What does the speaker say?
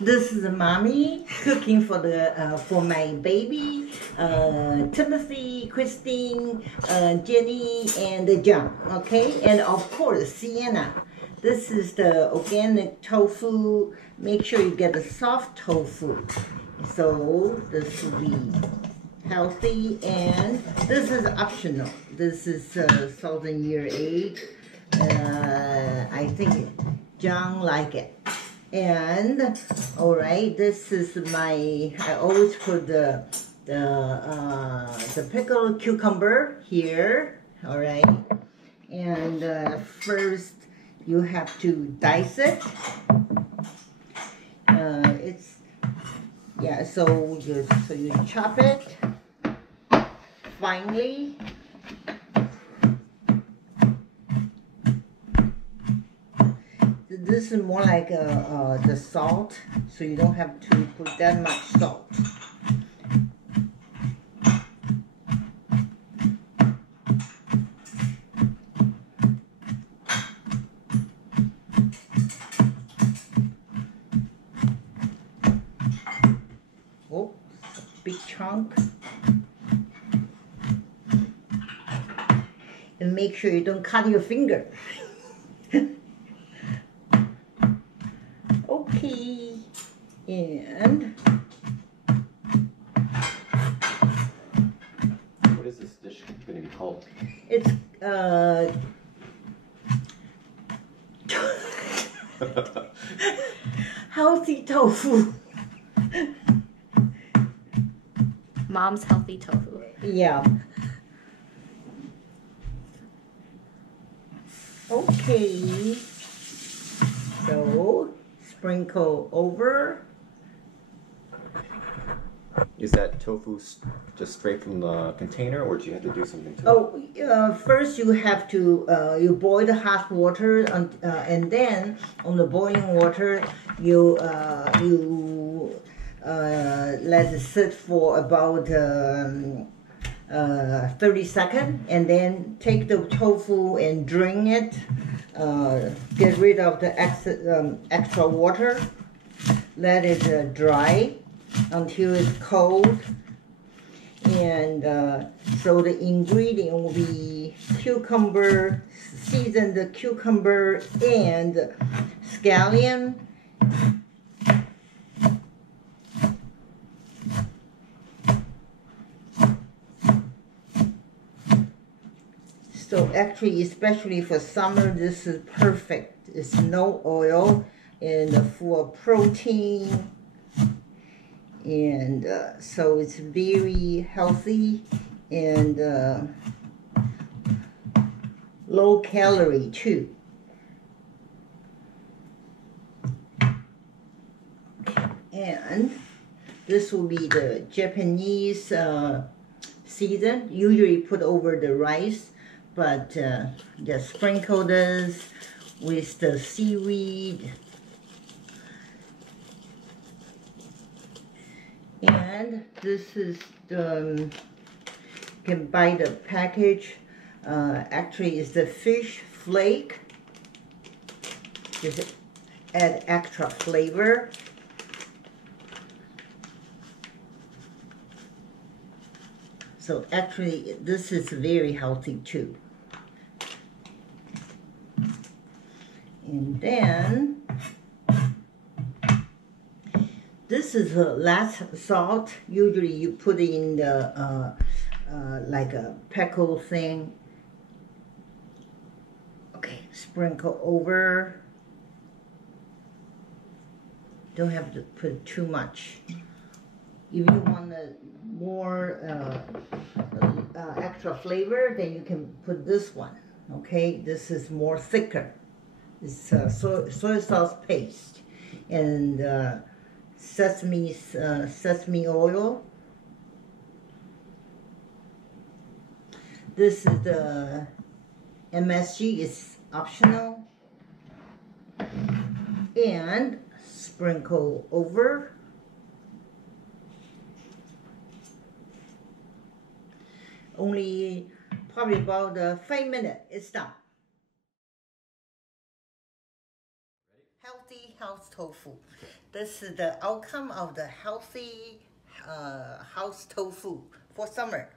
This is mommy cooking for the for my baby, Timothy, Christine, Jenny, and John. Okay, and of course Sienna. This is the organic tofu. Make sure you get the soft tofu. So this will be healthy, and this is optional. This is Southern Year Egg. I think John like it. And all right, this is my. I always put the pickled cucumber here. All right, and first you have to dice it. It's yeah. So you chop it finely. This is more like the salt, so you don't have to put that much salt. Oh, big chunk. And make sure you don't cut your finger. Okay, and what is this dish going to be called? It's healthy tofu. Mom's healthy tofu. Yeah. Okay. So sprinkle over. Is that tofu just straight from the container, or do you have to do something to it? Oh, first you have to you boil the hot water, and then on the boiling water you let it sit for about 30 seconds, and then take the tofu and drain it. Get rid of the extra water. Let it dry until it's cold. And so the ingredient will be cucumber, seasoned cucumber, and scallion. So actually, especially for summer, this is perfect. It's no oil and full of protein. And so it's very healthy and low calorie too. And this will be the Japanese season, usually put over the rice, but just sprinkle this with the seaweed. And this is the, you can buy the package. Actually, it's the fish flake. Just add extra flavor. So actually, this is very healthy too. And then this is the last salt. Usually you put in the like a pickle thing. Okay, sprinkle over. Don't have to put too much. If you want more extra flavor, then you can put this one. Okay, this is more thicker. It's soy sauce paste and sesame oil. This is the MSG. It's optional. And sprinkle over. Only probably about 5 minutes. It's done. healthy house tofu. This is the outcome of the healthy house tofu for summer.